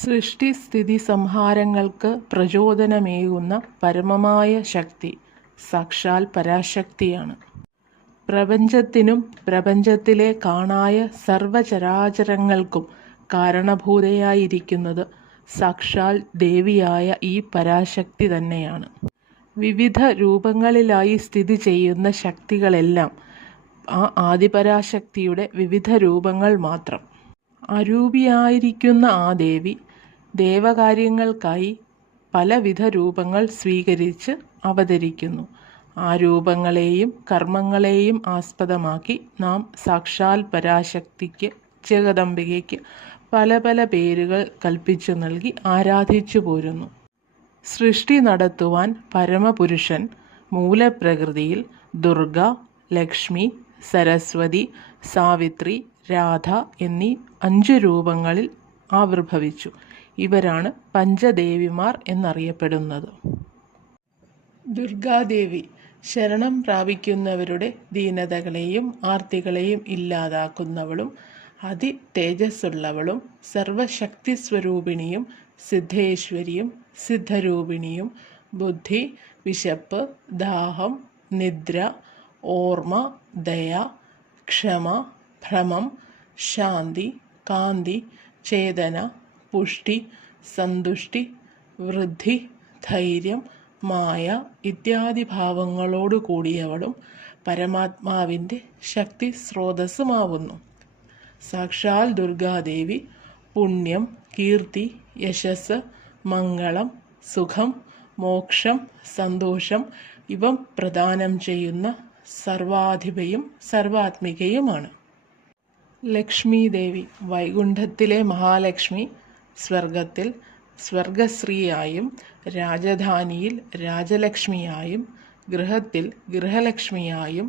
സൃഷ്ടിസ്ഥിതി സംഹാരങ്ങൾക്ക് പ്രചോദനമേകുന്ന പരമമായ ശക്തി സാക്ഷാൽ പരാശക്തിയാണ്. പ്രപഞ്ചത്തിനും പ്രപഞ്ചത്തിലെ കാണായ സർവചരാചരങ്ങൾക്കും കാരണഭൂതയായിരിക്കുന്നത് സാക്ഷാൽ ദേവിയായ ഈ പരാശക്തി തന്നെയാണ്. വിവിധ രൂപങ്ങളിലായി സ്ഥിതി ചെയ്യുന്ന ശക്തികളെല്ലാം ആ ആദിപരാശക്തിയുടെ വിവിധ രൂപങ്ങൾ മാത്രം. അരൂപിയായിരിക്കുന്ന ആ ദേവി ദേവകാര്യങ്ങൾക്കായി പലവിധ രൂപങ്ങൾ സ്വീകരിച്ച് അവതരിക്കുന്നു. ആ രൂപങ്ങളെയും കർമ്മങ്ങളെയും ആസ്പദമാക്കി നാം സാക്ഷാൽ പരാശക്തിക്ക്, ജഗദംബികയ്ക്ക് പല പല പേരുകൾ കൽപ്പിച്ചു നൽകി ആരാധിച്ചു പോരുന്നു. സൃഷ്ടി നടത്തുവാൻ പരമപുരുഷൻ മൂലപ്രകൃതിയിൽ ദുർഗ, ലക്ഷ്മി, സരസ്വതി, സാവിത്രി, രാധ എന്നീ 5 രൂപങ്ങളിൽ ആവിർഭവിച്ചു. ഇവരാണ് പഞ്ചദേവിമാർ എന്നറിയപ്പെടുന്നത്. ദുർഗാദേവി ശരണം പ്രാപിക്കുന്നവരുടെ ദീനതകളെയും ആർത്തികളെയും ഇല്ലാതാക്കുന്നവളും അതിതേജസ്സുള്ളവളും സർവശക്തിസ്വരൂപിണിയും സിദ്ധേശ്വരിയും സിദ്ധരൂപിണിയും ബുദ്ധി, വിശപ്പ്, ദാഹം, നിദ്ര, ഓർമ്മ, ദയ, ക്ഷമ, ഭ്രമം, ശാന്തി, കാന്തി, ചേതന, പുഷ്ടി, സന്തുഷ്ടി, വൃദ്ധി, ധൈര്യം, മായ ഇത്യാദി ഭാവങ്ങളോടു കൂടിയവളും പരമാത്മാവിൻ്റെ ശക്തി സ്രോതസ്സുമാവുന്നു. സാക്ഷാൽ ദുർഗാദേവി പുണ്യം, കീർത്തി, യശസ്, മംഗളം, സുഖം, മോക്ഷം, സന്തോഷം ഇവ പ്രദാനം ചെയ്യുന്ന സർവാധിപയും സർവാത്മികയുമാണ്. ലക്ഷ്മി ദേവി വൈകുണ്ഠത്തിലെ മഹാലക്ഷ്മി, സ്വർഗത്തിൽ സ്വർഗശ്രീയായും രാജധാനിയിൽ രാജലക്ഷ്മിയായും ഗൃഹത്തിൽ ഗൃഹലക്ഷ്മിയായും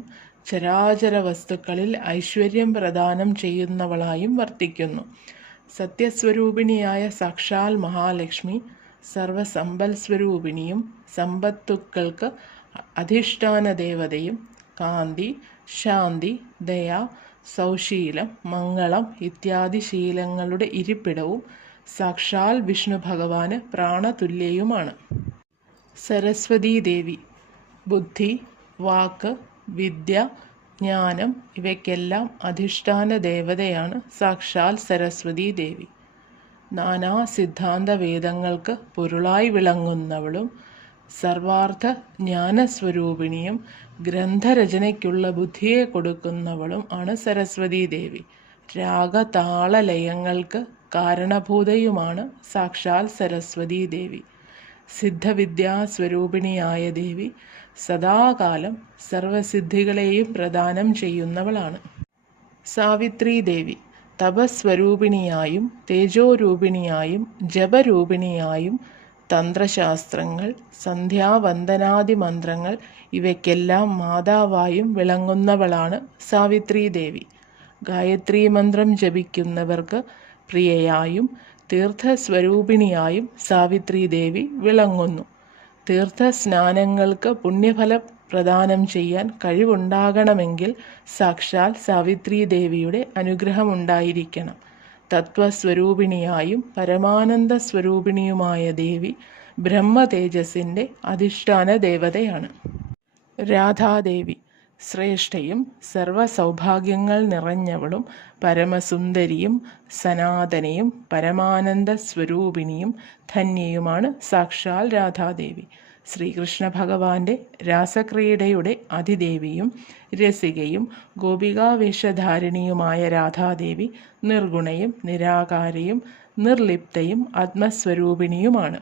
ചരാചര വസ്തുക്കളിൽ ഐശ്വര്യം പ്രദാനം ചെയ്യുന്നവളായും വർത്തിക്കുന്നു. സത്യസ്വരൂപിണിയായ സാക്ഷാൽ മഹാലക്ഷ്മി സർവസമ്പൽസ്വരൂപിണിയും സമ്പത്തുക്കൾക്ക് അധിഷ്ഠാന ദേവതയും കാന്തി, ശാന്തി, ദയ, സൗശീലം, മംഗളം ഇത്യാദി ശീലങ്ങളുടെ ഇരിപ്പിടവും സാക്ഷാൽ വിഷ്ണു ഭഗവാന് പ്രാണതുല്യയുമാണ്. സരസ്വതീ ദേവി ബുദ്ധി, വാക്ക്, വിദ്യ, ജ്ഞാനം ഇവയ്ക്കെല്ലാം അധിഷ്ഠാന ദേവതയാണ് സാക്ഷാൽ സരസ്വതീ ദേവി. നാനാ സിദ്ധാന്ത വേദങ്ങൾക്ക് പൊരുളായി വിളങ്ങുന്നവളും സർവാർത്ഥ ജ്ഞാനസ്വരൂപിണിയും ഗ്രന്ഥരചനയ്ക്കുള്ള ബുദ്ധിയെ കൊടുക്കുന്നവളും ആണ് സരസ്വതീ ദേവി. രാഗതാളലയങ്ങൾക്ക് കാരണഭൂതയുമാണ് സാക്ഷാൽ സരസ്വതീ ദേവി. സിദ്ധവിദ്യാസ്വരൂപിണിയായ ദേവി സദാകാലം സർവസിദ്ധികളെയും പ്രദാനം ചെയ്യുന്നവളാണ്. സാവിത്രീ ദേവി തപസ്വരൂപിണിയായും തേജോരൂപിണിയായും ജപരൂപിണിയായും തന്ത്രശാസ്ത്രങ്ങൾ, സന്ധ്യാവന്ദനാദി മന്ത്രങ്ങൾ ഇവയ്ക്കെല്ലാം മാതാവായും വിളങ്ങുന്നവളാണ് സാവിത്രീ ദേവി. ഗായത്രീ മന്ത്രം ജപിക്കുന്നവർക്ക് പ്രിയയായും തീർത്ഥസ്വരൂപിണിയായും സാവിത്രീ ദേവി വിളങ്ങുന്നു. തീർത്ഥസ്നാനങ്ങൾക്ക് പുണ്യഫലം പ്രദാനം ചെയ്യാൻ കഴിവുണ്ടാകണമെങ്കിൽ സാക്ഷാൽ സാവിത്രീ ദേവിയുടെ അനുഗ്രഹമുണ്ടായിരിക്കണം. തത്വസ്വരൂപിണിയായും പരമാനന്ദ സ്വരൂപിണിയുമായ ദേവി ബ്രഹ്മതേജസ്സിൻ്റെ അധിഷ്ഠാന ദേവതയാണ്. രാധാദേവി ശ്രേഷ്ഠയും സർവസൗഭാഗ്യങ്ങൾ നിറഞ്ഞവളും പരമസുന്ദരിയും സനാതനയും പരമാനന്ദ സ്വരൂപിണിയും ധന്യയുമാണ് സാക്ഷാൽ രാധാദേവി. ശ്രീകൃഷ്ണ ഭഗവാന്റെ രാസക്രീഡയുടെ അതിദേവിയും രസികയും ഗോപികാവേഷധാരിണിയുമായ രാധാദേവി നിർഗുണയും നിരാകാരയും നിർലിപ്തയും ആത്മസ്വരൂപിണിയുമാണ്.